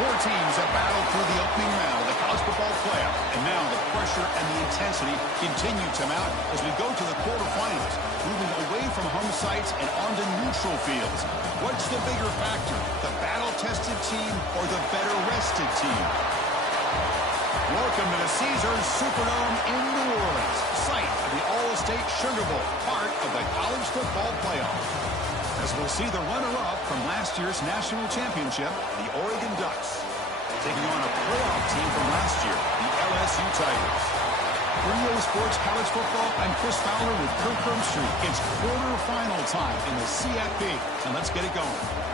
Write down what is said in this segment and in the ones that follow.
Four teams have battled through the opening round of the college football playoff, and now the pressure and the intensity continue to mount as we go to the quarterfinals, moving away from home sites and onto neutral fields. What's the bigger factor, the battle-tested team or the better-rested team? Welcome to the Caesars Superdome in New Orleans, site of the All-State Sugar Bowl, part of the college football playoff. As we'll see the runner-up from last year's national championship, the Oregon Ducks, taking on a playoff team from last year, the LSU Tigers. For EA Sports College Football, I'm Chris Fowler with Kirk Herbstreit. It's quarterfinal time in the CFB, and let's get it going.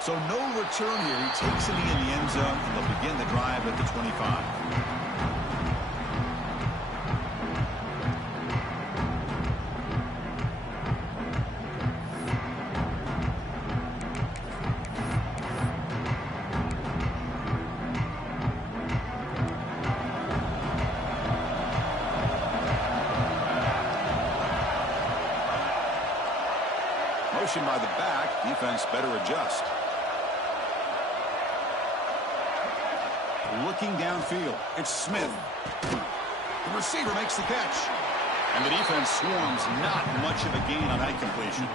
So no return here. He takes it in the end zone, and they'll begin the drive at the 25. Motion by the back. Defense better adjust. Looking downfield, it's Smith. The receiver makes the catch. And the defense swarms, not much of a gain on that completion.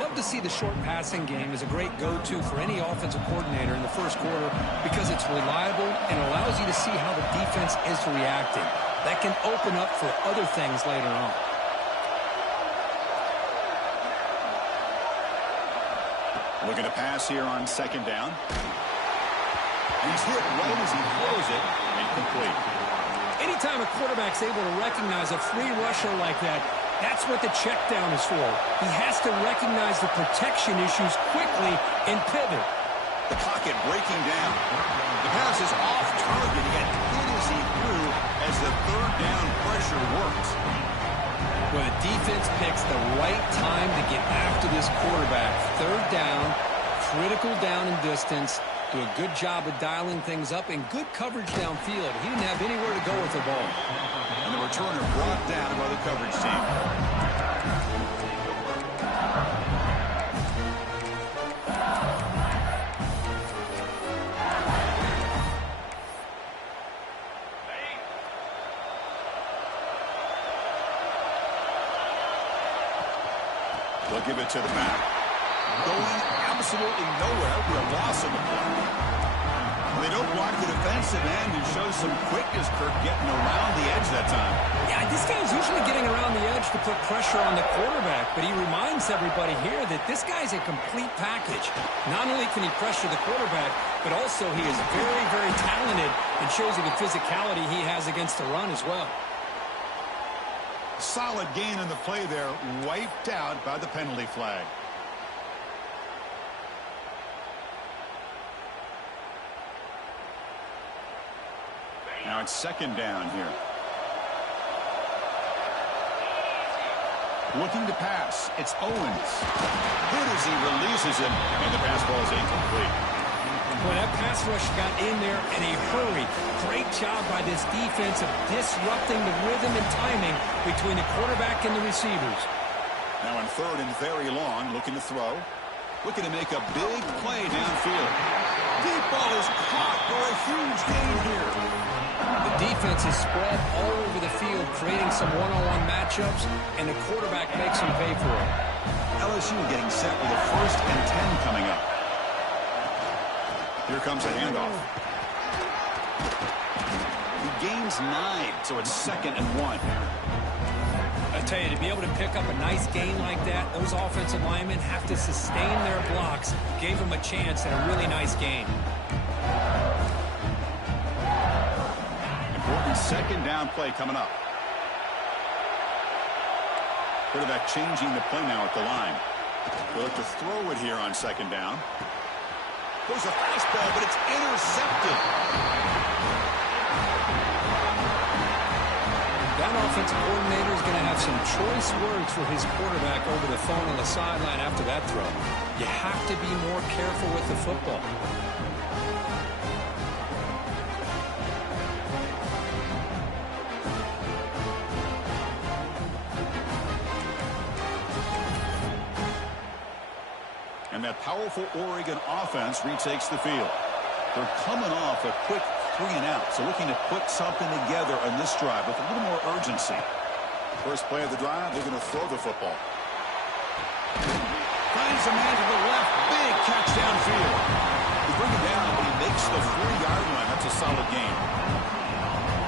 Love to see the short passing game as a great go-to for any offensive coordinator in the first quarter because it's reliable and allows you to see how the defense is reacting. That can open up for other things later on. Looking to pass here on second down. He's hit right as he throws it, incomplete. Anytime a quarterback's able to recognize a free rusher like that, that's what the check down is for. He has to recognize the protection issues quickly and pivot. The pocket breaking down. The pass is off target. He got hit as he threw as the third down pressure works. Well, the defense picks the right time to get after this quarterback. Third down, critical down and distance. Do a good job of dialing things up and good coverage downfield. He didn't have anywhere to go with the ball. And the returner brought down by the coverage team. They'll give it to the back. Going absolutely nowhere. Be a loss of the play. They don't block the defensive end and show some quickness, Kirk, getting around the edge that time. Yeah, this guy's usually getting around the edge to put pressure on the quarterback, but he reminds everybody here that this guy's a complete package. Not only can he pressure the quarterback, but also he is very, very talented and shows you the physicality he has against the run as well. Solid gain on the play there, wiped out by the penalty flag. Now it's second down here. Looking to pass. It's Owens. Good as he releases it, and the pass ball is incomplete. Well, that pass rush got in there in a hurry. Great job by this defense of disrupting the rhythm and timing between the quarterback and the receivers. Now in third and very long, looking to throw. Looking to make a big play downfield. Deep ball is caught for a huge gain here. The defense is spread all over the field, creating some one-on-one matchups, and the quarterback makes them pay for it. LSU getting set with a 1st and 10 coming up. Here comes a handoff. He gains 9, so it's 2nd and 1. I tell you, to be able to pick up a nice gain like that, those offensive linemen have to sustain their blocks. Gave them a chance at a really nice gain. Important 2nd down play coming up. Quarterback changing the play now at the line. They'll look to throw it here on second down. Goes a fastball, but it's intercepted. That offensive coordinator is going to have some choice words for his quarterback over the phone on the sideline after that throw. You have to be more careful with the football. And that powerful Oregon offense retakes the field. They're coming off a quick 3-and-out, so looking to put something together on this drive with a little more urgency. First play of the drive, they're going to throw the football. Finds a man to the left. Big catch downfield. He brings it down, but he makes the 4-yard line. That's a solid gain.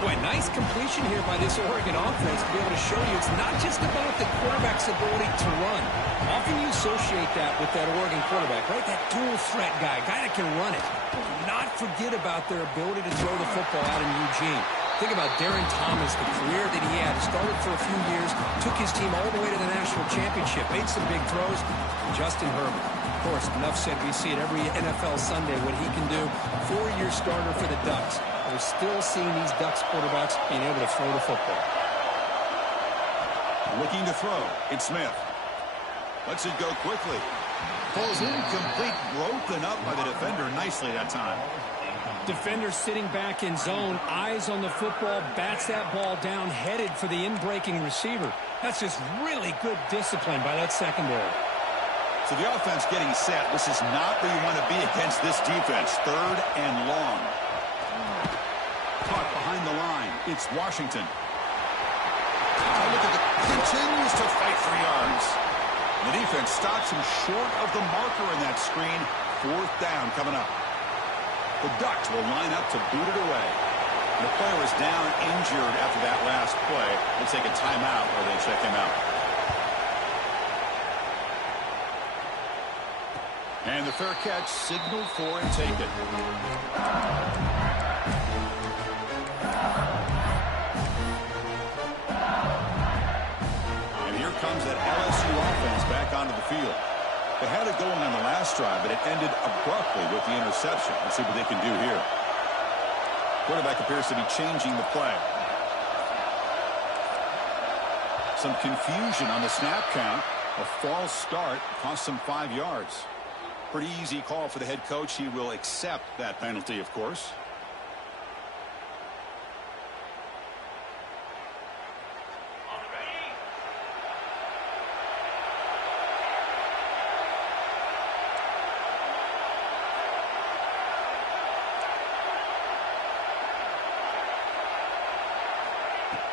Boy, nice completion here by this Oregon offense to be able to show you it's not just about the quarterback's ability to run. Often you associate that with that Oregon quarterback, right? That dual threat guy that can run it. Not forget about their ability to throw the football out in Eugene. Think about Darren Thomas, the career that he had. Started for a few years, took his team all the way to the national championship, made some big throws. Justin Herbert. Of course, enough said, we see it every NFL Sunday what he can do. 4-year starter for the Ducks. We're still seeing these Ducks quarterbacks being able to throw the football. Looking to throw. It's Smith. Lets it go quickly. Falls incomplete. Broken up by the defender nicely that time. Defender sitting back in zone. Eyes on the football. Bats that ball down. Headed for the in-breaking receiver. That's just really good discipline by that secondary. So the offense getting set. This is not where you want to be against this defense. 3rd and long. Caught behind the line. It's Washington. Look at continues to fight for yards. The defense stops him short of the marker in that screen. 4th down coming up. The Ducks will line up to boot it away. The player is down injured after that last play. They'll take a timeout or they check him out. And the fair catch signaled for and taken. And here comes that LSU offense back onto the field. They had it going on the last drive, but it ended abruptly with the interception. Let's see what they can do here. Quarterback appears to be changing the play. Some confusion on the snap count. A false start cost them 5 yards. Pretty easy call for the head coach. He will accept that penalty, of course.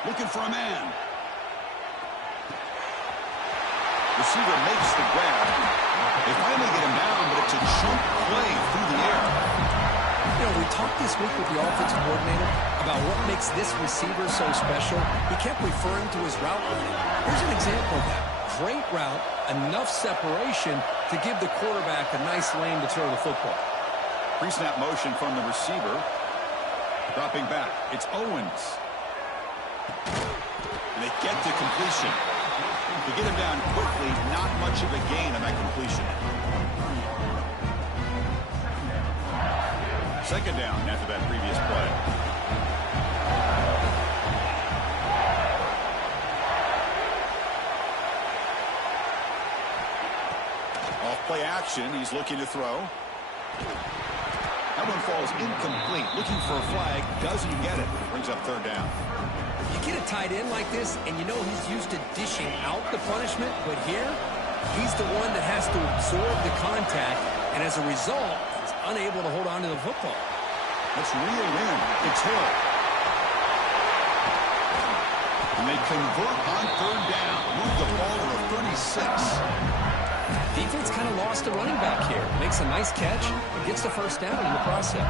Looking for a man. Receiver makes the grab. They finally get him down, but it's a chunk play through the air. You know, we talked this week with the offensive coordinator about what makes this receiver so special. He kept referring to his route running. Here's an example of that. Great route, enough separation to give the quarterback a nice lane to throw the football. Pre-snap motion from the receiver. Dropping back. It's Owens. And they get to completion. To get him down quickly, not much of a gain on that completion. Second down after that previous play. Off play action, he's looking to throw. That one falls incomplete. Looking for a flag, doesn't get it. Brings up 3rd down. You get a tight end like this, and you know he's used to dishing out the punishment, but here, he's the one that has to absorb the contact, and as a result, he's unable to hold on to the football. Let's reel in. It's Hill. And they convert on 3rd down. Move the ball to the 36. Defense kind of lost the running back here. Makes a nice catch and gets the 1st down in the process.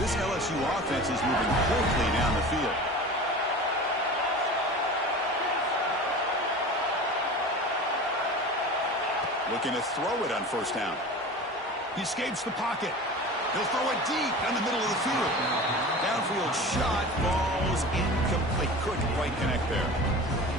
This LSU offense is moving quickly down the field. Looking to throw it on 1st down. He escapes the pocket. He'll throw it deep down the middle of the field. Downfield shot falls incomplete. Couldn't quite connect there.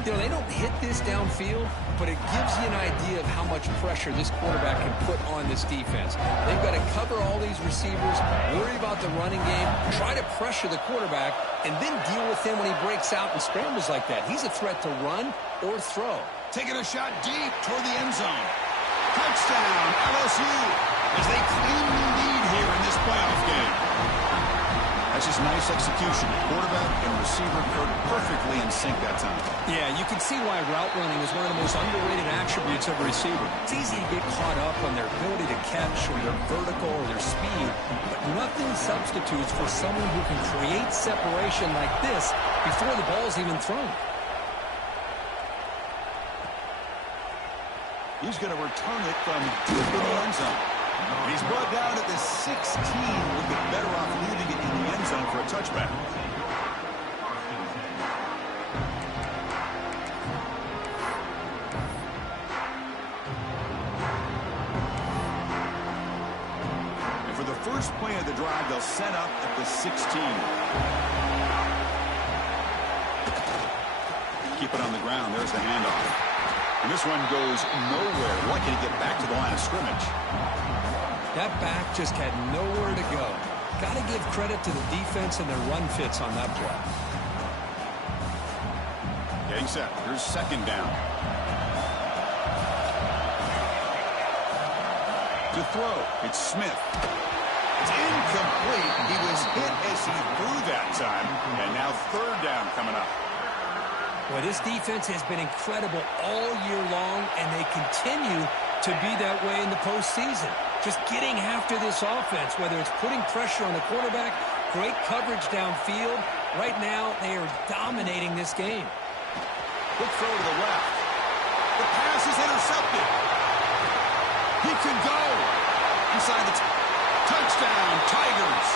You know, they don't hit this downfield, but it gives you an idea of how much pressure this quarterback can put on this defense. They've got to cover all these receivers, worry about the running game, try to pressure the quarterback, and then deal with him when he breaks out and scrambles like that. He's a threat to run or throw. Taking a shot deep toward the end zone. Touchdown, LSU, as they claim the lead here in this playoff game. That's just nice execution. Quarterback and receiver paired perfectly in sync that time. Yeah, you can see why route running is one of the most underrated attributes of a receiver. It's easy to get caught up on their ability to catch or their vertical or their speed, but nothing substitutes for someone who can create separation like this before the ball's even thrown. He's going to return it from deep in the end zone. And he's brought down at the 16. Would be better off leaving it in the end zone for a touchback. And for the first play of the drive, they'll set up at the 16. Keep it on the ground. There's the handoff. And this one goes nowhere. Lucky to get back to the line of scrimmage. That back just had nowhere to go. Got to give credit to the defense and their run fits on that play. Getting set. Here's second down. To throw, it's Smith. It's incomplete. He was hit as he threw that time. And now third down coming up. Well, this defense has been incredible all year long, and they continue to be that way in the postseason. Just getting after this offense, whether it's putting pressure on the quarterback, great coverage downfield. Right now, they are dominating this game. Quick throw to the left. The pass is intercepted. He can go. Inside the touchdown, Tigers.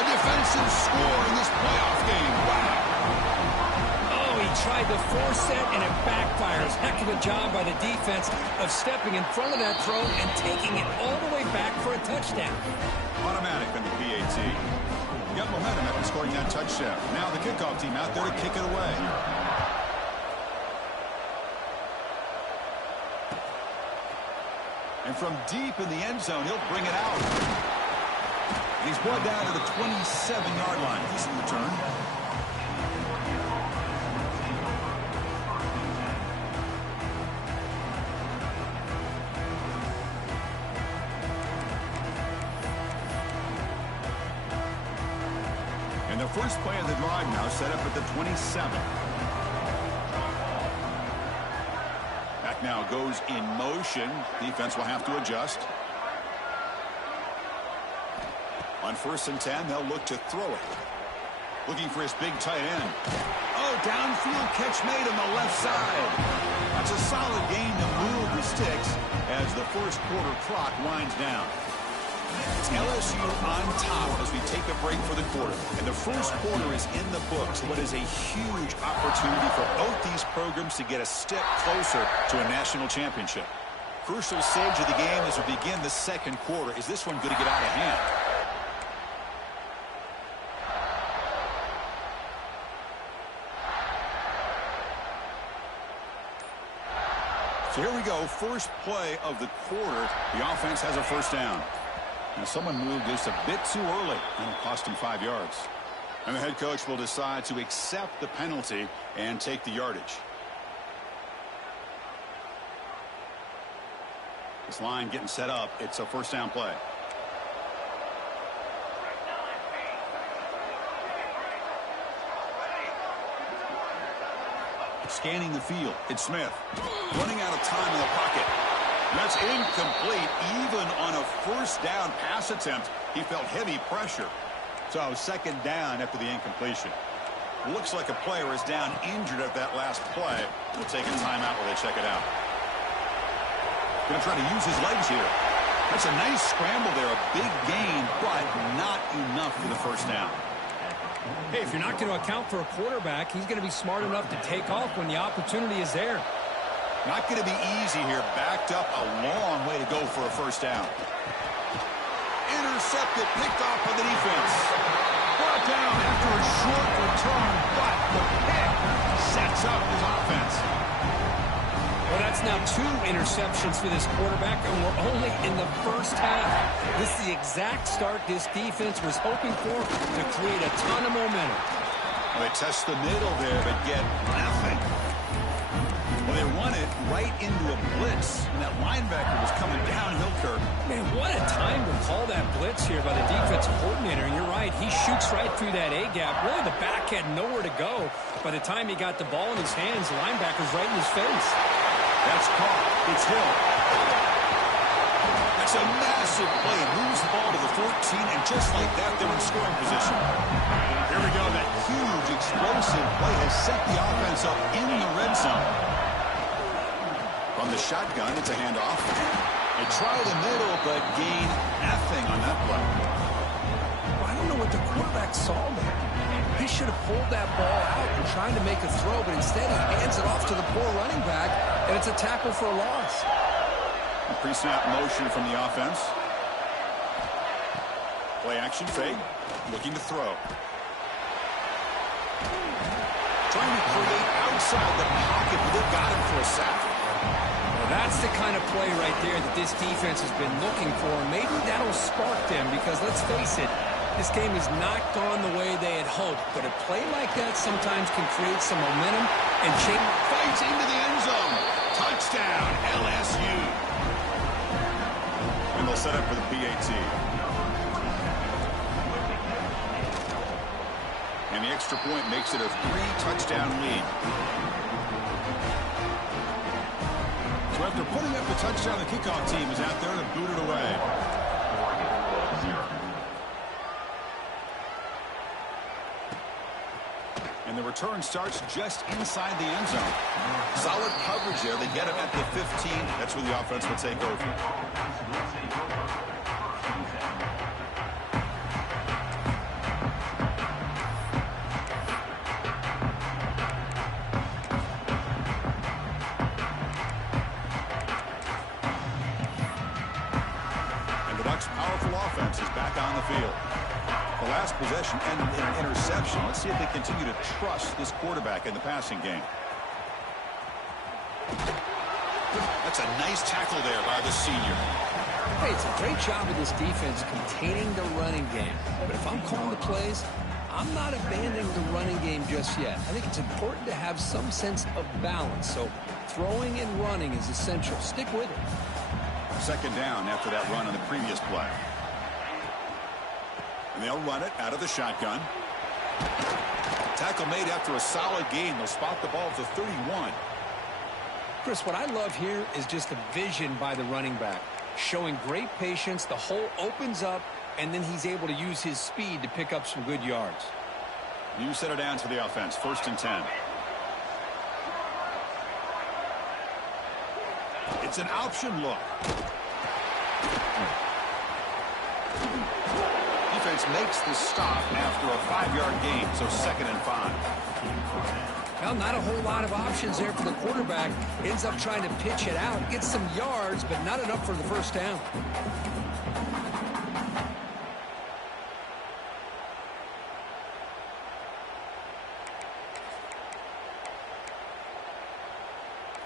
A defensive score in this playoff game. Wow. Tried to force it, and it backfires. Heck of a job by the defense of stepping in front of that throw and taking it all the way back for a touchdown. Automatic on the PAT. Got momentum after scoring that touchdown. Now the kickoff team out there to kick it away. And from deep in the end zone, he'll bring it out. And he's brought down to the 27-yard line. Decent return. And the first play of the drive now set up at the 27. Back now goes in motion. Defense will have to adjust. On 1st and 10, they'll look to throw it. Looking for his big tight end. Oh, downfield catch made on the left side. That's a solid gain to move the sticks as the first quarter clock winds down. It's LSU on top as we take a break for the quarter. And the first quarter is in the books. What is a huge opportunity for both these programs to get a step closer to a national championship. Crucial stage of the game as we begin the second quarter. Is this one going to get out of hand? So here we go. First play of the quarter. The offense has a first down. And someone moved just a bit too early, and it cost him 5 yards. And the head coach will decide to accept the penalty and take the yardage. This line getting set up. It's a first down play. Scanning the field. It's Smith. Running out of time in the pocket. That's incomplete. Even on a first down pass attempt, he felt heavy pressure. So second down after the incompletion. Looks like a player is down injured at that last play. We'll take a timeout while they check it out. Going to try to use his legs here. That's a nice scramble there. A big gain, but not enough for the first down. Hey, if you're not going to account for a quarterback, he's going to be smart enough to take off when the opportunity is there. Not going to be easy here. Backed up a long way to go for a first down. Intercepted, picked off by the defense. Brought down after a short return, but the pick sets up his offense. Well, that's now 2 interceptions for this quarterback, and we're only in the first half. This is the exact start this defense was hoping for to create a ton of momentum. Well, they test the middle there, but get nothing. Well, they run it right into a blitz, and that linebacker was coming downhill, Kirk. Man, what a time to call that blitz here by the defensive coordinator. And you're right, he shoots right through that A-gap. Really, the back had nowhere to go. By the time he got the ball in his hands, the linebacker's right in his face. That's caught. It's Hill. That's a massive play. Moves the ball to the 14, and just like that, they're in scoring position. Here we go. That huge, explosive play has set the offense up in the red zone. From the shotgun, it's a handoff. They try the middle, but gain nothing on that play. Well, I don't know what the quarterback saw there. He should have pulled that ball out and trying to make a throw, but instead he hands it off to the poor running back, and it's a tackle for a loss. A pre-snap motion from the offense. Play action fake. Looking to throw. Trying to create outside the pocket, but they've got him for a sack. Well, that's the kind of play right there that this defense has been looking for. Maybe that'll spark them because, let's face it, this game has not gone the way they had hoped. But a play like that sometimes can create some momentum and change. Fights into the end zone. Touchdown, LSU. And they'll set up for the PAT. And the extra point makes it a 3-touchdown lead. So after putting up the touchdown, the kickoff team is out there to boot it away. And the return starts just inside the end zone. Solid coverage there. They get him at the 15. That's where the offense will take over. Powerful offense is back on the field. The last possession ended in an interception. Let's see if they continue to trust this quarterback in the passing game. That's a nice tackle there by the senior. Hey, it's a great job of this defense containing the running game. But if I'm calling the plays, I'm not abandoning the running game just yet. I think it's important to have some sense of balance. So throwing and running is essential. Stick with it. Second down after that run on the previous play. And they'll run it out of the shotgun. Tackle made after a solid gain. They'll spot the ball at the 31. Chris, what I love here is just the vision by the running back. Showing great patience. The hole opens up, and then he's able to use his speed to pick up some good yards. You set it down to the offense. 1st and 10. It's an option look. Defense makes the stop after a 5-yard gain, so 2nd and 5. Well, not a whole lot of options there for the quarterback. Ends up trying to pitch it out, gets some yards, but not enough for the first down.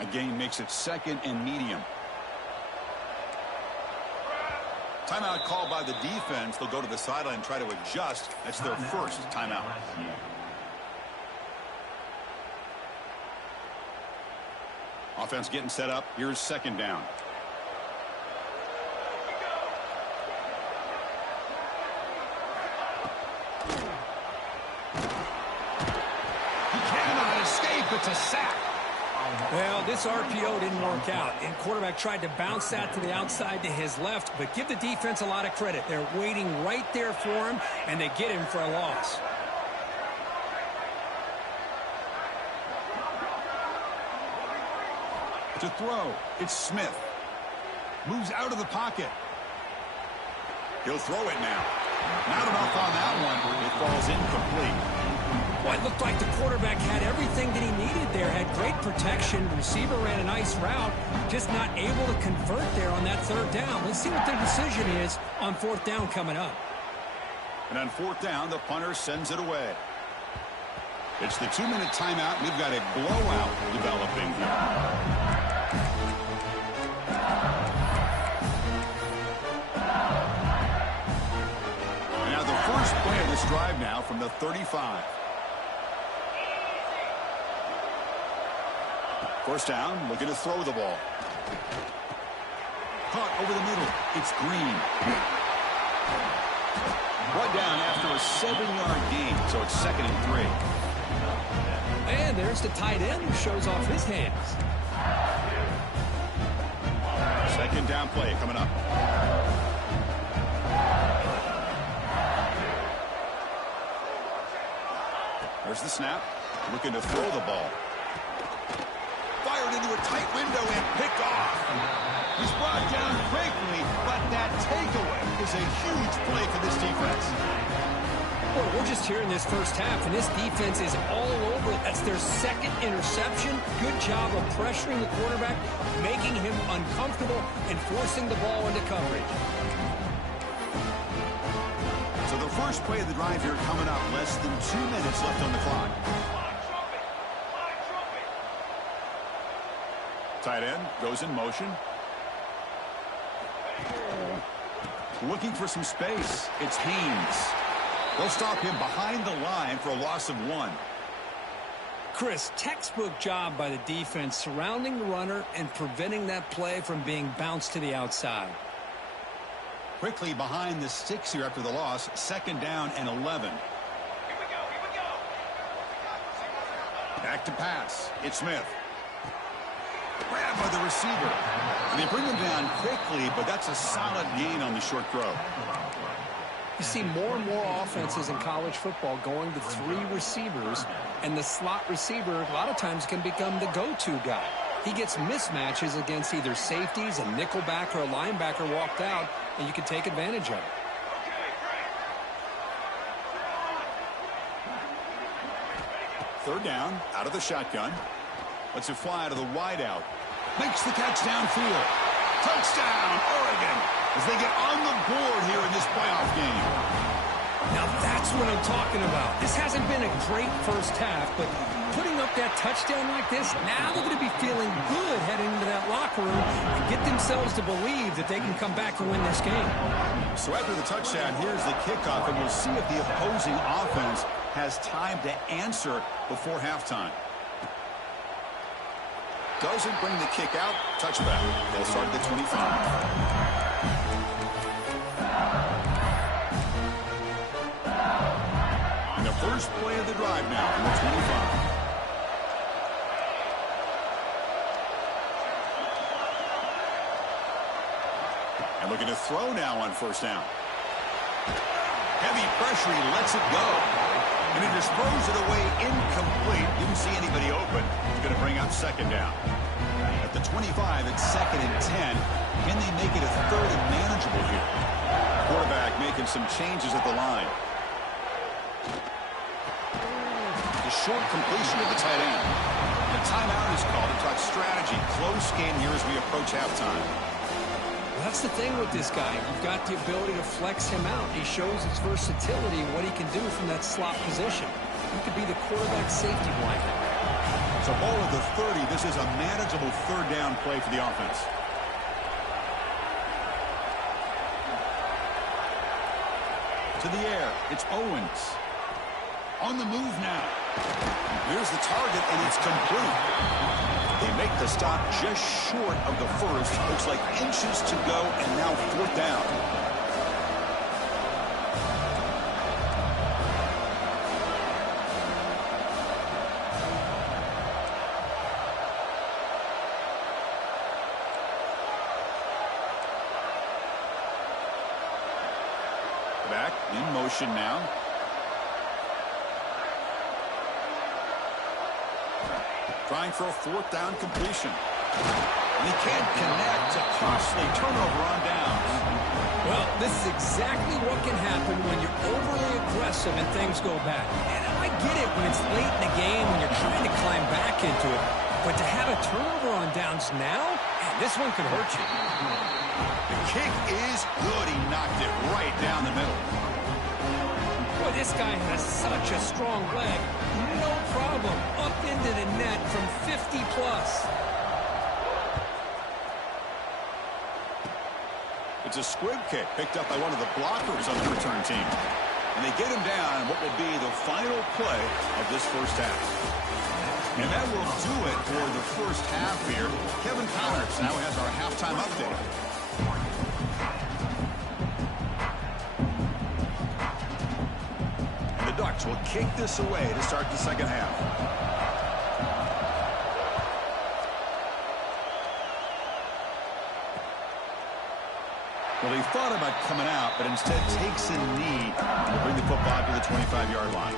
A gain makes it 2nd and medium. Timeout called by the defense. They'll go to the sideline and try to adjust. That's their first timeout. Offense getting set up. Here's 2nd down. He cannot escape. It's a sack. Well, this RPO didn't work out, and quarterback tried to bounce that to the outside to his left, but give the defense a lot of credit. They're waiting right there for him, and they get him for a loss. To throw, it's Smith. Moves out of the pocket. He'll throw it now. Not enough on that one. It falls incomplete. Well, it looked like the quarterback had everything that he needed there. Had great protection. The receiver ran a nice route. Just not able to convert there on that 3rd down. Let's see what their decision is on 4th down coming up. And on 4th down, the punter sends it away. It's the 2-minute timeout. We've got a blowout developing here. And now the first play of this drive now from the 35. First down, looking to throw the ball. Caught over the middle. It's Green. One down after a 7-yard gain, so it's 2nd and 3. And there's the tight end who shows off his hands. Second down play coming up. There's the snap. Looking to throw the ball. Fired into a tight window and picked off. He's brought down quickly, but that takeaway is a huge play for this defense. Well, we're just here in this first half, and this defense is all over it. That's their 2nd interception. Good job of pressuring the quarterback, making him uncomfortable, and forcing the ball into coverage. So the first play of the drive here coming up. Less than 2 minutes left on the clock. Tight end goes in motion. Looking for some space. It's Haynes. They'll stop him behind the line for a loss of 1. Chris, textbook job by the defense surrounding the runner and preventing that play from being bounced to the outside. Quickly behind the sticks here after the loss. 2nd down and 11. Back to pass. It's Smith. Grabbed by the receiver. And they bring him down quickly, but that's a solid gain on the short throw. You see more and more offenses in college football going to 3 receivers, and the slot receiver a lot of times can become the go-to guy. He gets mismatches against either safeties, a nickelback, or a linebacker walked out, and you can take advantage of it. Third down, out of the shotgun. Lets it fly out of the wideout. Makes the catch downfield. Touchdown, Oregon, as they get on the board here in this playoff game. Now that's what I'm talking about. This hasn't been a great first half, but putting up that touchdown like this, now they're going to be feeling good heading into that locker room and get themselves to believe that they can come back and win this game. So after the touchdown, here's the kickoff, and we'll see if the opposing offense has time to answer before halftime. Doesn't bring the kick out. Touchback. They'll start at the 25. And the first play of the drive now from the 25. And looking to throw now on first down. Heavy pressure. He lets it go. And he just throws it away incomplete. Didn't see anybody open. He's going to bring up 2nd down. At the 25, it's 2nd and 10. Can they make it a 3rd and manageable here? Quarterback making some changes at the line. The short completion of the tight end. The timeout is called to talk strategy. Close game here as we approach halftime. Well, that's the thing with this guy. You've got the ability to flex him out. He shows his versatility and what he can do from that slot position. He could be the quarterback safety blanket. So ball at the 30. This is a manageable 3rd down play for the offense. To the air. It's Owens. On the move now. Here's the target, and it's complete. They make the stop just short of the first. Looks like inches to go, and now 4th down. Back in motion now. Trying for a 4th down completion. And he can't connect. A costly turnover on downs. Well, this is exactly what can happen when you're overly aggressive and things go bad. And I get it when it's late in the game when you're trying to climb back into it. But to have a turnover on downs now, man, this one could hurt you. The kick is good. He knocked it right down the middle. Boy, this guy has such a strong leg. No problem. Up into the net from 50 plus. It's a squib kick picked up by one of the blockers on the return team. And they get him down in what will be the final play of this first half. And that will do it for the first half here. Kevin Connors now has our halftime update. And the Ducks will kick this away to start the second half. Well, he thought about coming out, but instead takes a knee to bring the football to the 25-yard line.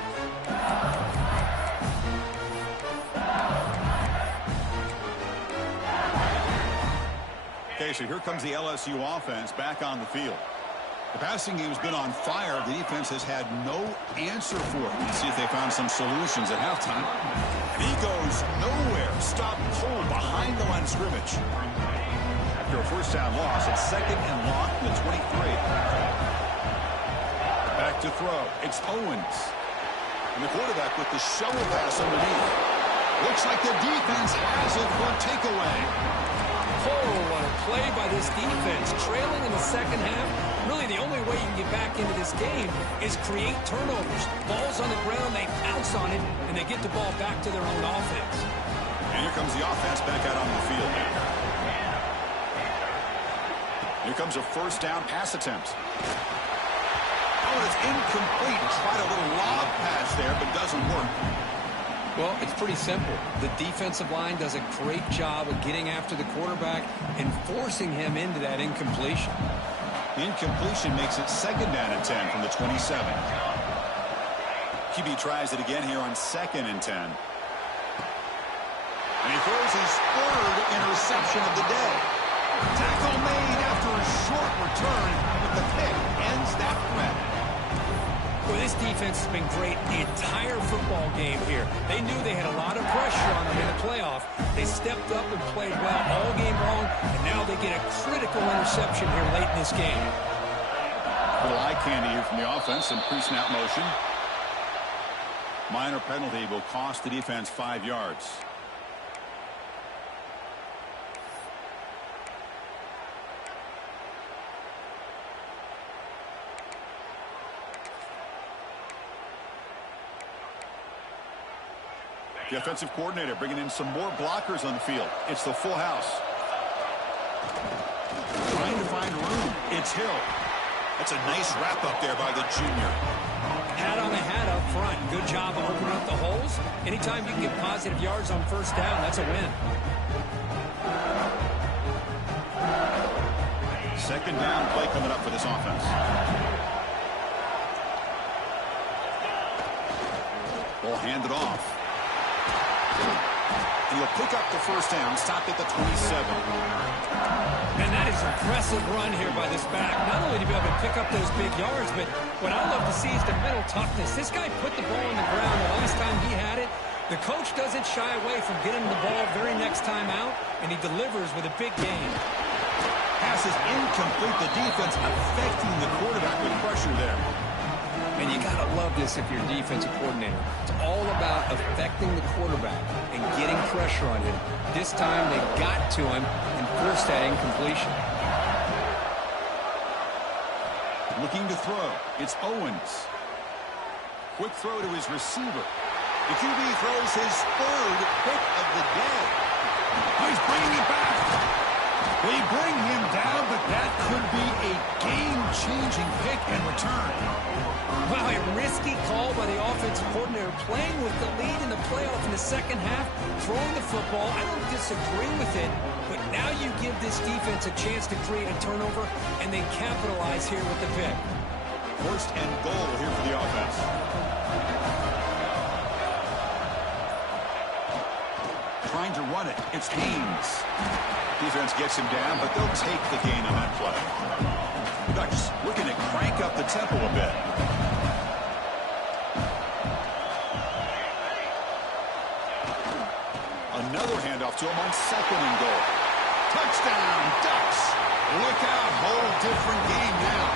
Okay, so here comes the LSU offense back on the field. The passing game's been on fire. The defense has had no answer for it. Let's see if they found some solutions at halftime. And he goes nowhere. Stop cold behind the line of scrimmage. After a first down loss, it's second and long from the 23. Back to throw. It's Owens. And the quarterback with the shovel pass underneath. Looks like the defense has it for a takeaway. Oh, what a play by this defense. Trailing in the second half. Really, the only way you can get back into this game is create turnovers. Ball's on the ground, they pounce on it, and they get the ball back to their own offense. And here comes the offense back out on the field. Here comes a first down pass attempt. Oh, and it's incomplete. Tried a little lob pass there, but doesn't work. Well, it's pretty simple. The defensive line does a great job of getting after the quarterback and forcing him into that incompletion. Incompletion makes it second down and 10 from the 27. QB tries it again here on second and 10. And he throws his third interception of the day. Tackle made after a short return, but the pick ends that threat. Well, this defense has been great the entire football game here. They knew they had a lot of pressure on them in the playoff. They stepped up and played well all game long, and now they get a critical interception here late in this game. A little eye candy here from the offense and pre-snap motion. Minor penalty will cost the defense 5 yards. The offensive coordinator bringing in some more blockers on the field. It's the full house. Trying to find room. It's Hill. That's a nice wrap up there by the junior. Hat on the hat up front. Good job of opening up the holes. Anytime you can get positive yards on first down, that's a win. Second down play coming up for this offense. Ball handed off. And he'll pick up the first down, stopped at the 27. And that is an impressive run here by this back. Not only to be able to pick up those big yards, but what I love to see is the mental toughness. This guy put the ball on the ground the last time he had it. The coach doesn't shy away from getting the ball very next time out, and he delivers with a big gain. Pass is incomplete. The defense affecting the quarterback with pressure there. And you got to love this if you're a defensive coordinator. It's all about affecting the quarterback and getting pressure on him. This time they got to him and forced that incompletion. Looking to throw. It's Owens. Quick throw to his receiver. The QB throws his third pick of the day. Oh, he's bringing it back. They bring him down, but that could be a game-changing pick and return. Wow, a risky call by the offensive coordinator, playing with the lead in the playoff in the second half, throwing the football. I don't disagree with it, but now you give this defense a chance to create a turnover, and they capitalize here with the pick. First and goal here for the offense. Trying to run it. It's Haynes. Defense gets him down, but they'll take the gain on that play. Ducks looking to crank up the tempo a bit. Another handoff to him on second and goal. Touchdown, Ducks. Look out, whole different game now.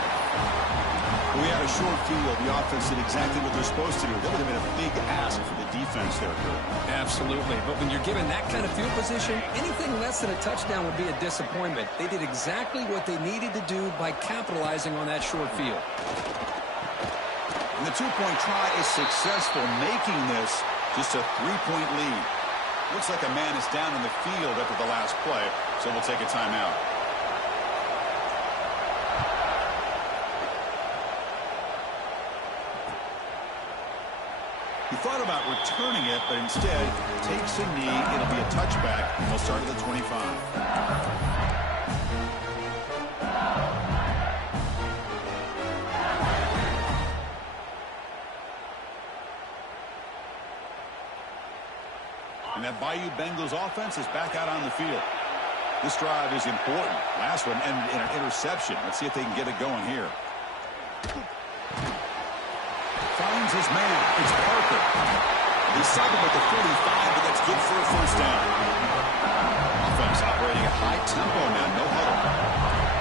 We had a short field. The offense did exactly what they're supposed to do. That would have been a big ask for the defense there, Kurt. Absolutely. But when you're given that kind of field position, anything less than a touchdown would be a disappointment. They did exactly what they needed to do by capitalizing on that short field. And the two-point try is successful, making this just a three-point lead. Looks like a man is down in the field after the last play, so we'll take a timeout. He thought about returning it, but instead takes a knee. It'll be a touchback, and they'll start at the 25. And that Bayou Bengals offense is back out on the field. This drive is important. Last one ended in an interception. Let's see if they can get it going here. Finds his man. It's Parker. He's stopping at the 45, but that's good for a first down. Offense operating at high tempo now. No huddle.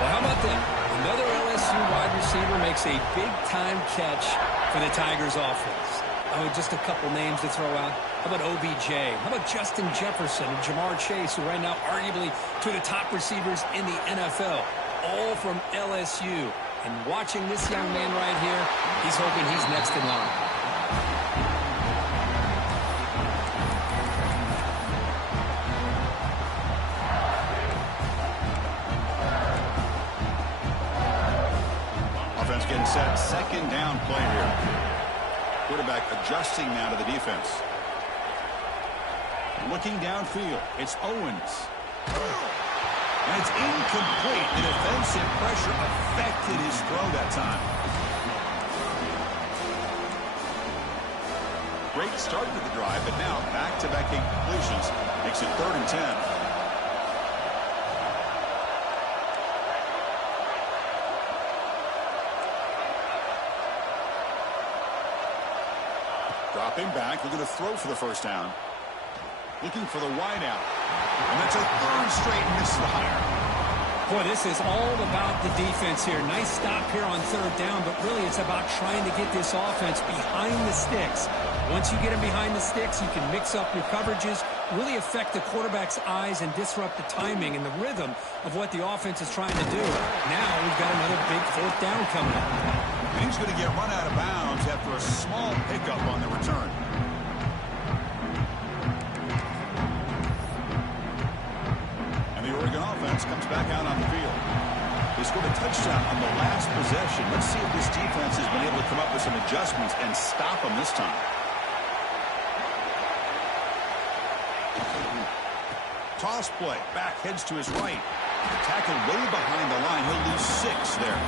Well, how about that? Another LSU wide receiver makes a big-time catch for the Tigers offense. Oh, just a couple names to throw out. How about OBJ? How about Justin Jefferson and Jamar Chase, who right now arguably two of the top receivers in the NFL, all from LSU. And watching this young man right here, he's hoping he's next in line. Offense getting set. Second down play here. Quarterback adjusting now to the defense. Looking downfield. It's Owens. And it's incomplete. The defensive pressure affected his throw that time. Great start to the drive, but now back-to-back incompletions makes it 3rd and 10. Dropping back, looking to throw for the first down. Looking for the wideout. And that's a 3rd straight misfire. Boy, this is all about the defense here. Nice stop here on 3rd down, but really it's about trying to get this offense behind the sticks. Once you get them behind the sticks, you can mix up your coverages, really affect the quarterback's eyes and disrupt the timing and the rhythm of what the offense is trying to do. Now we've got another big 4th down coming up. And he's going to get run out of bounds after a small pickup on the return. And the Oregon offense comes back out on the field. They scored a touchdown on the last possession. Let's see if this defense has been able to come up with some adjustments and stop them this time. Toss play. Back heads to his right. Tackled way behind the line. He'll lose 6 there.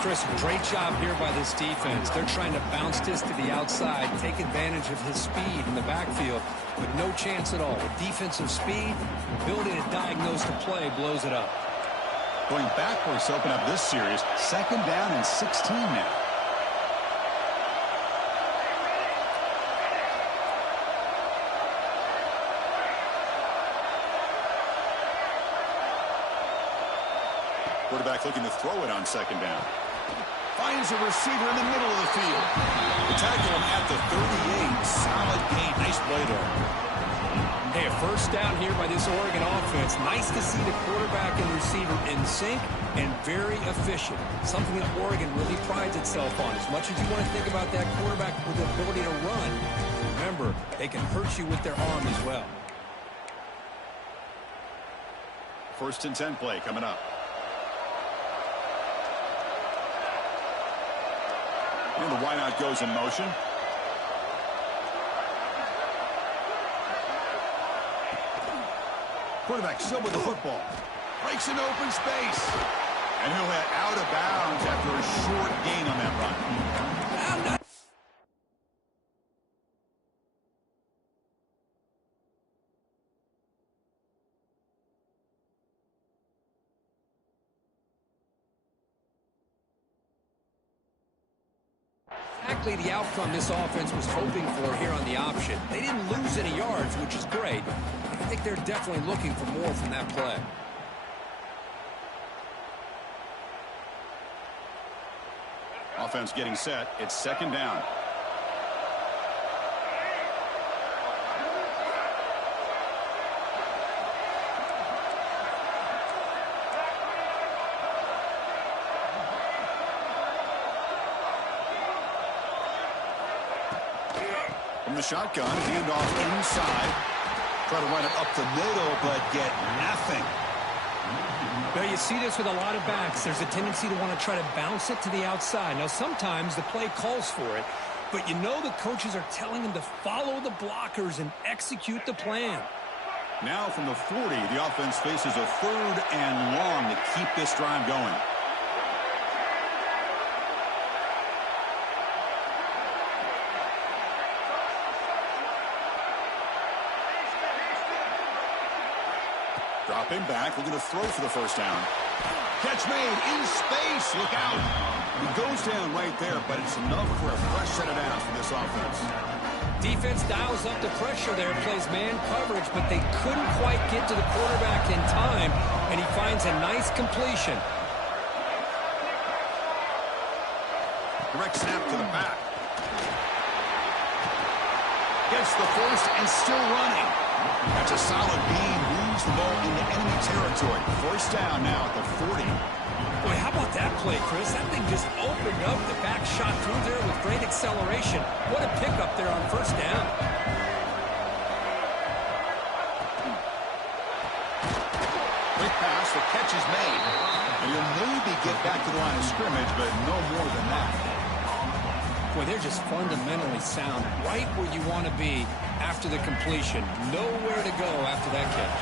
Chris, great job here by this defense. They're trying to bounce this to the outside, take advantage of his speed in the backfield, but no chance at all. With defensive speed, ability to diagnose the play blows it up. Going backwards to open up this series. 2nd down and 16 now. Quarterback looking to throw it on 2nd down. Finds a receiver in the middle of the field. The tackle him at the 38. Solid gain. Nice play there. Hey, a first down here by this Oregon offense. Nice to see the quarterback and receiver in sync and very efficient. Something that Oregon really prides itself on. As much as you want to think about that quarterback with the ability to run, remember, they can hurt you with their arm as well. 1st and 10 play coming up. And the wideout goes in motion. Quarterback still with the football. Breaks into open space. And he'll head out of bounds after a short gain on that run. Exactly the outcome this offense was hoping for here on the option. They didn't lose any yards, which is great. I think they're definitely looking for more from that play. Offense getting set. It's second down. From the shotgun, handoff inside. Try to run it up the middle, but get nothing. Well, you see this with a lot of backs. There's a tendency to want to try to bounce it to the outside. Now, sometimes the play calls for it, but you know the coaches are telling them to follow the blockers and execute the plan. Now from the 40, the offense faces a third and long to keep this drive going. Dropping back, looking to throw for the first down. Catch made in space. Look out. He goes down right there, but it's enough for a fresh set of downs for this offense. Defense dials up the pressure there, plays man coverage, but they couldn't quite get to the quarterback in time, and he finds a nice completion. Direct snap to the back. Gets the first and still running. That's a solid beam. Moves the ball into enemy territory. First down now at the 40. Boy, how about that play, Chris? That thing just opened up. The back shot through there with great acceleration. What a pickup there on first down. Quick pass. The catch is made. And he'll maybe get back to the line of scrimmage, but no more than that. Boy, they're just fundamentally sound, right where you want to be after the completion. Nowhere to go after that catch.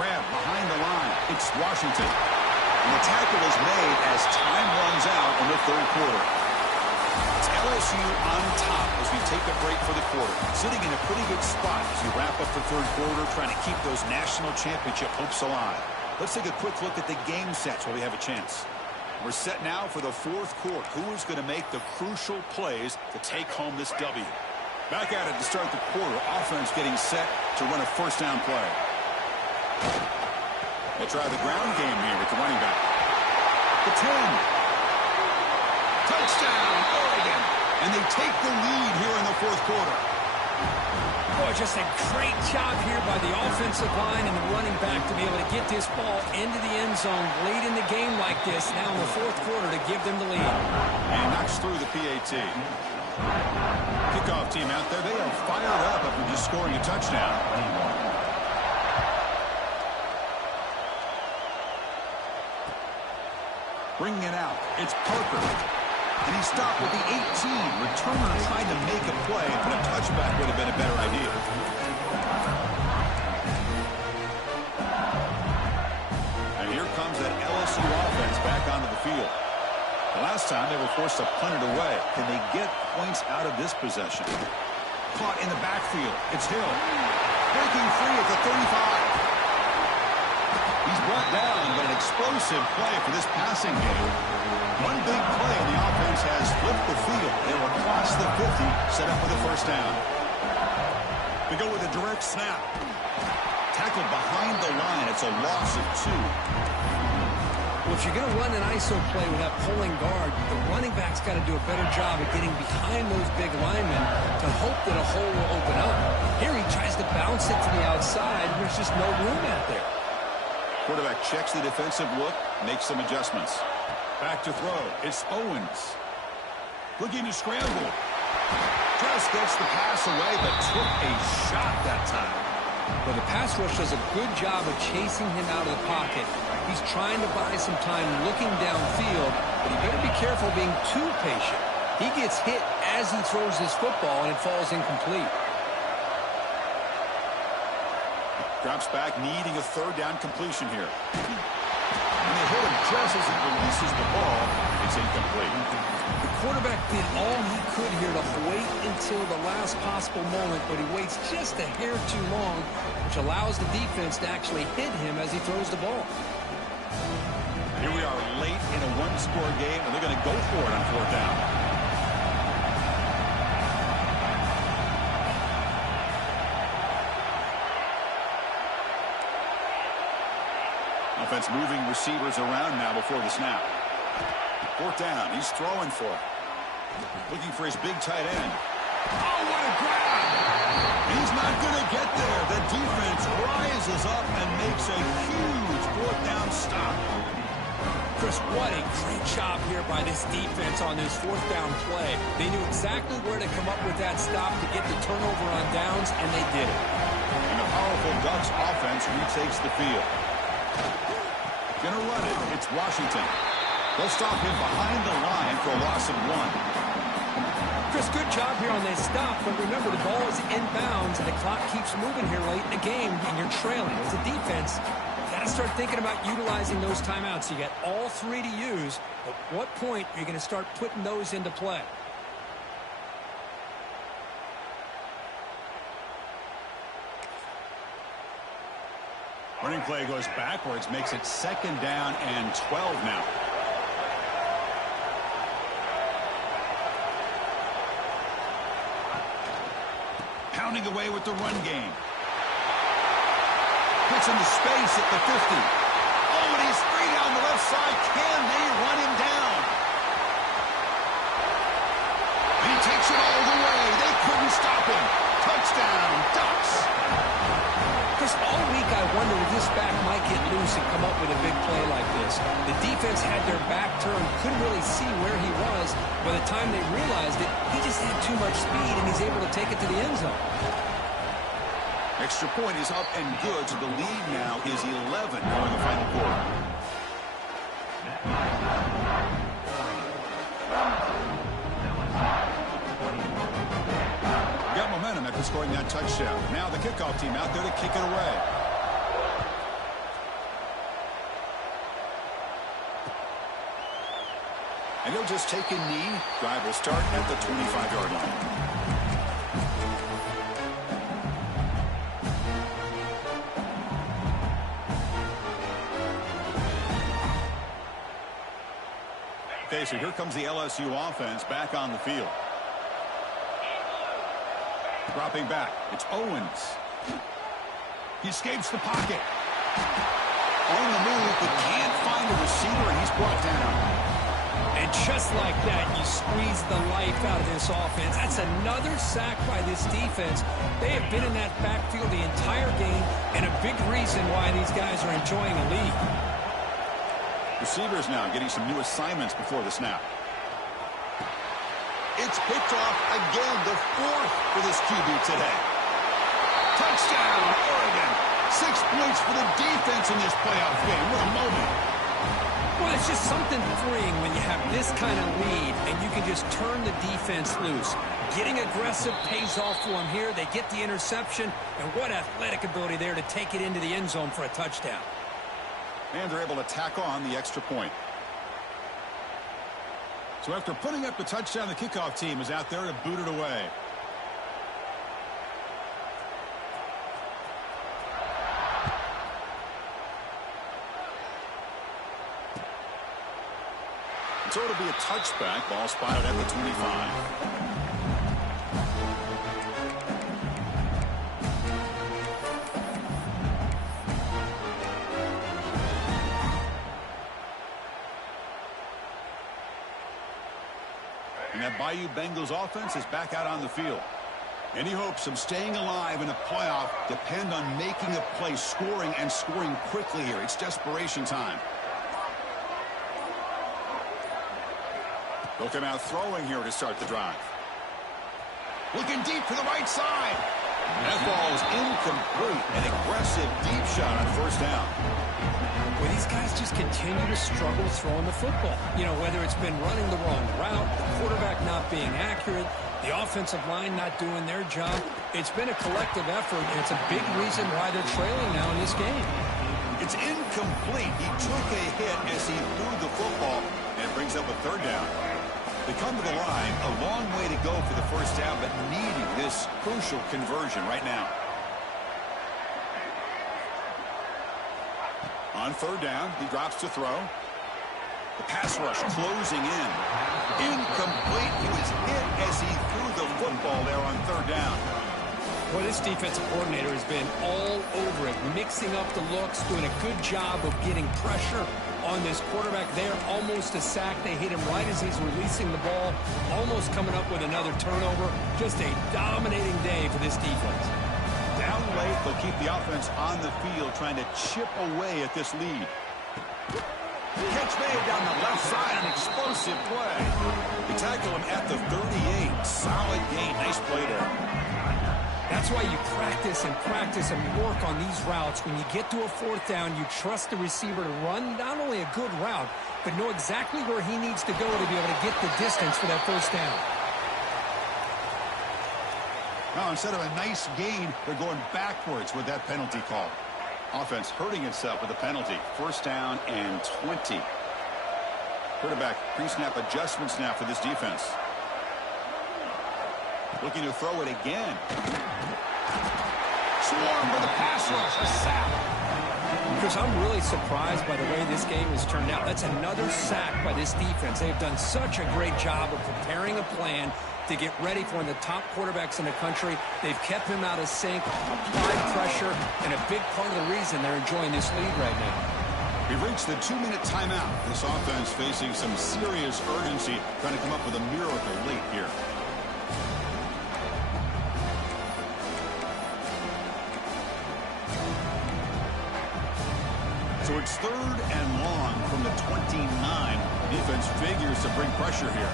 Grab behind the line. It's Washington. And the tackle is made as time runs out in the third quarter. It's LSU on top as we take a break for the quarter. Sitting in a pretty good spot as we wrap up the third quarter, trying to keep those national championship hopes alive. Let's take a quick look at the game sets while we have a chance. We're set now for the fourth quarter. Who is going to make the crucial plays to take home this W? Back at it to start the quarter. Offense getting set to run a first down play. They try the ground game here with the running back. The 10. Touchdown, Oregon. And they take the lead here in the fourth quarter. Boy, just a great job here by the offensive line and the running back to be able to get this ball into the end zone late in the game like this, now in the fourth quarter, to give them the lead. And knocks through the PAT. Kickoff team out there, they are fired up after just scoring a touchdown. Bringing it out, it's Parker. And he stopped with the 18. Returner tried to make a play, but a touchback would have been a better idea. And here comes that LSU offense back onto the field. The last time they were forced to punt it away. Can they get points out of this possession? Caught in the backfield. It's Hill. Breaking free at the 35. He's brought down, but an explosive play for this passing game. One big play, and the offense has flipped the field. They were across the 50, set up for the first down. We go with a direct snap. Tackled behind the line. It's a loss of 2. Well, if you're going to run an ISO play with that pulling guard, the running back's got to do a better job of getting behind those big linemen to hope that a hole will open up. Here he tries to bounce it to the outside, and there's just no room out there. Quarterback checks the defensive look, makes some adjustments. Back to throw. It's Owens. Looking to scramble. Just gets the pass away, but took a shot that time. Well, the pass rush does a good job of chasing him out of the pocket. He's trying to buy some time looking downfield, but he better be careful being too patient. He gets hit as he throws his football, and it falls incomplete. Drops back, needing a third down completion here. And they hit him just as he releases the ball. It's incomplete. The quarterback did all he could here to wait until the last possible moment, but he waits just a hair too long, which allows the defense to actually hit him as he throws the ball. Here we are late in a one-score game, and they're going to go for it on fourth down. Offense moving receivers around now before the snap. Fourth down. He's throwing for it. Looking for his big tight end. Oh, what a grab! He's not going to get there. The defense rises up and makes a huge fourth down stop. Chris, what a great job here by this defense on this fourth down play. They knew exactly where to come up with that stop to get the turnover on downs, and they did it. And the powerful Ducks offense retakes the field. Gonna run it. It's Washington. They'll stop him behind the line for a loss of 1. Chris, good job here on this stop, but remember the ball is inbounds and the clock keeps moving here late in the game and you're trailing. As a defense, you got to start thinking about utilizing those timeouts. You got all 3 to use. At what point are you going to start putting those into play? Running play goes backwards, makes it 2nd down and 12 now. Pounding away with the run game. Gets into space at the 50. Oh, and he's free down the left side. Can they run him down? And he takes it all the way. They couldn't stop him. Touchdown, Ducks. Chris, all week I wondered if this back might get loose and come up with a big play like this. The defense had their back turned, couldn't really see where he was. By the time they realized it, he just had too much speed, and he's able to take it to the end zone. Extra point is up and good, so the lead now is 11 going the final quarter. Got momentum after scoring that touchdown. Now the kickoff team out there to kick it away. And he'll just take a knee. Drive will start at the 25-yard line. Okay, so here comes the LSU offense back on the field. Dropping back. It's Owens. He escapes the pocket. On the move, but can't find a receiver, and he's brought down. And just like that, you squeeze the life out of this offense. That's another sack by this defense. They have been in that backfield the entire game, and a big reason why these guys are enjoying a lead. Receivers now getting some new assignments before the snap. It's picked off again, the 4th for this QB today. Touchdown, Oregon. 6 points for the defense in this playoff game. What a moment. Well, it's just something freeing when you have this kind of lead and you can just turn the defense loose. Getting aggressive pays off for them here. They get the interception, and what athletic ability there to take it into the end zone for a touchdown. And they're able to tack on the extra point. So after putting up the touchdown, the kickoff team is out there to boot it away. So it'll be a touchback. Ball spotted at the 25. And that Bayou Bengals offense is back out on the field. Any hopes of staying alive in a playoff depend on making a play, scoring, and scoring quickly here. It's desperation time. They'll come out throwing here to start the drive. Looking deep to the right side. That ball is incomplete. An aggressive deep shot on 1st down. Well, these guys just continue to struggle throwing the football. You know, whether it's been running the wrong route, the quarterback not being accurate, the offensive line not doing their job. It's been a collective effort, and it's a big reason why they're trailing now in this game. It's incomplete. He took a hit as he threw the football, and it brings up a 3rd down. They come to the line, a long way to go for the 1st down, but needing this crucial conversion right now. On 3rd down, he drops to throw. The pass rush closing in. Incomplete. He was hit as he threw the football there on 3rd down. Well, this defensive coordinator has been all over it mixing up the looks, doing a good job of getting pressure on this quarterback there. Almost a sack. They hit him right as he's releasing the ball, almost coming up with another turnover. Just a dominating day for this defense. Down late, they'll keep the offense on the field, trying to chip away at this lead. Catch made down the left side, an explosive play. They tackle him at the 38. Solid gain. Nice play there. That's why you practice and work on these routes. When you get to a fourth down, you trust the receiver to run not only a good route, but know exactly where he needs to go to be able to get the distance for that first down. Now, instead of a nice gain, they're going backwards with that penalty call. Offense hurting itself with a penalty. First down and 20. Quarterback pre-snap adjustment snap for this defense. Looking to throw it again. Swarmed by the pass rush. A sack. Because I'm really surprised by the way this game has turned out. That's another sack by this defense. They've done such a great job of preparing a plan to get ready for one of the top quarterbacks in the country. They've kept him out of sync, applied pressure, and a big part of the reason they're enjoying this lead right now. We've reached the 2-minute timeout. This offense facing some serious urgency, trying to come up with a miracle late here. So it's 3rd and long from the 29. Defense figures to bring pressure here.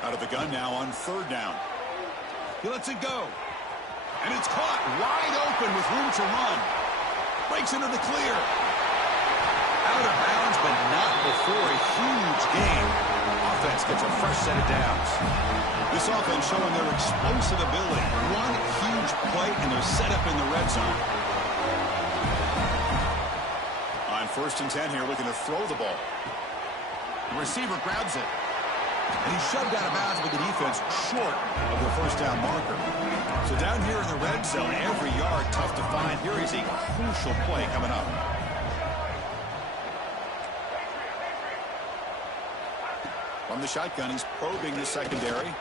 Out of the gun now on 3rd down. He lets it go. And it's caught wide open with room to run. Breaks into the clear. Out of bounds, but not before a huge gain. Offense gets a fresh set of downs. This offense showing their explosive ability. One huge play, and they're set up in the red zone. On 1st and 10 here, looking to throw the ball. The receiver grabs it. And he's shoved out of bounds with the defense short of the first down marker. So down here in the red zone, every yard tough to find. Here is a crucial play coming up. From the shotgun, he's probing the secondary.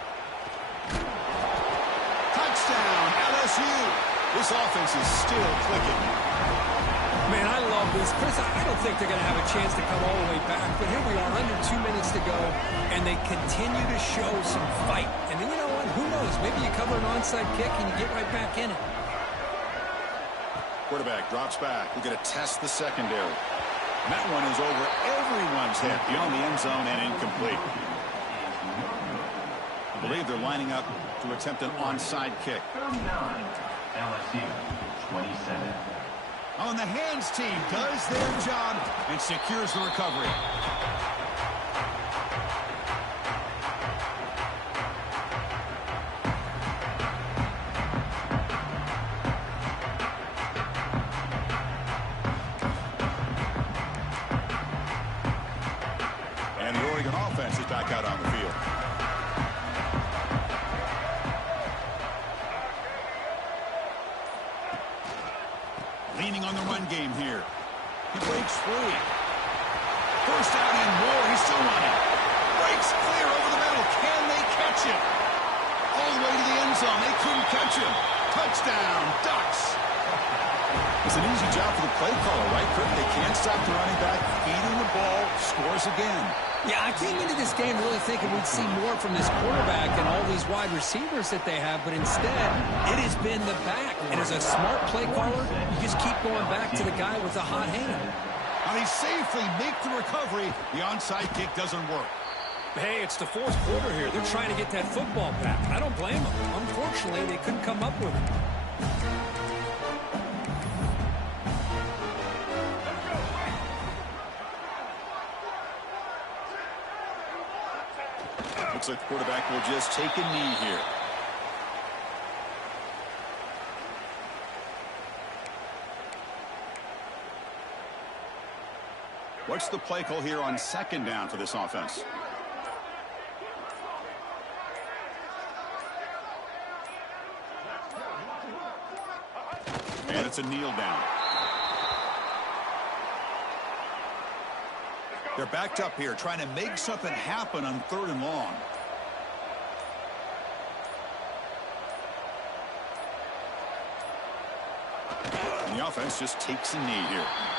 Touchdown, LSU. This offense is still clicking. Man, I love this. Chris, I don't think they're going to have a chance to come all the way back, but here we are, under 2 minutes to go, and they continue to show some fight. And then, you know what? Who knows? Maybe you cover an onside kick and you get right back in it. Quarterback drops back. We're going to test the secondary. And that one is over everyone's head, beyond the end zone and incomplete. I believe they're lining up to attempt an onside kick. 39, LSU, 27. On the hands team does their job and secures the recovery. And the Oregon offense is back out on the field. Leaning on the run game here. He breaks free. First down and more. He's still running. Breaks clear over the middle. Can they catch him? All the way to the end zone. They couldn't catch him. Touchdown, Ducks. It's an easy job for the play caller, right, Kurt? They can't stop the running back. Feeding the ball. Scores again. Yeah, I came into this game really thinking we'd see more from this quarterback and all these wide receivers that they have, but instead, it has been the back. And as a smart play caller, you just keep going back to the guy with the hot hand. And he safely make the recovery. The onside kick doesn't work. Hey, it's the 4th quarter here. They're trying to get that football back. I don't blame them. Unfortunately, they couldn't come up with it. Looks like the quarterback will just take a knee here. What's the play call here on 2nd down for this offense? And it's a kneel down. They're backed up here trying to make something happen on 3rd and long. And the offense just takes a knee here.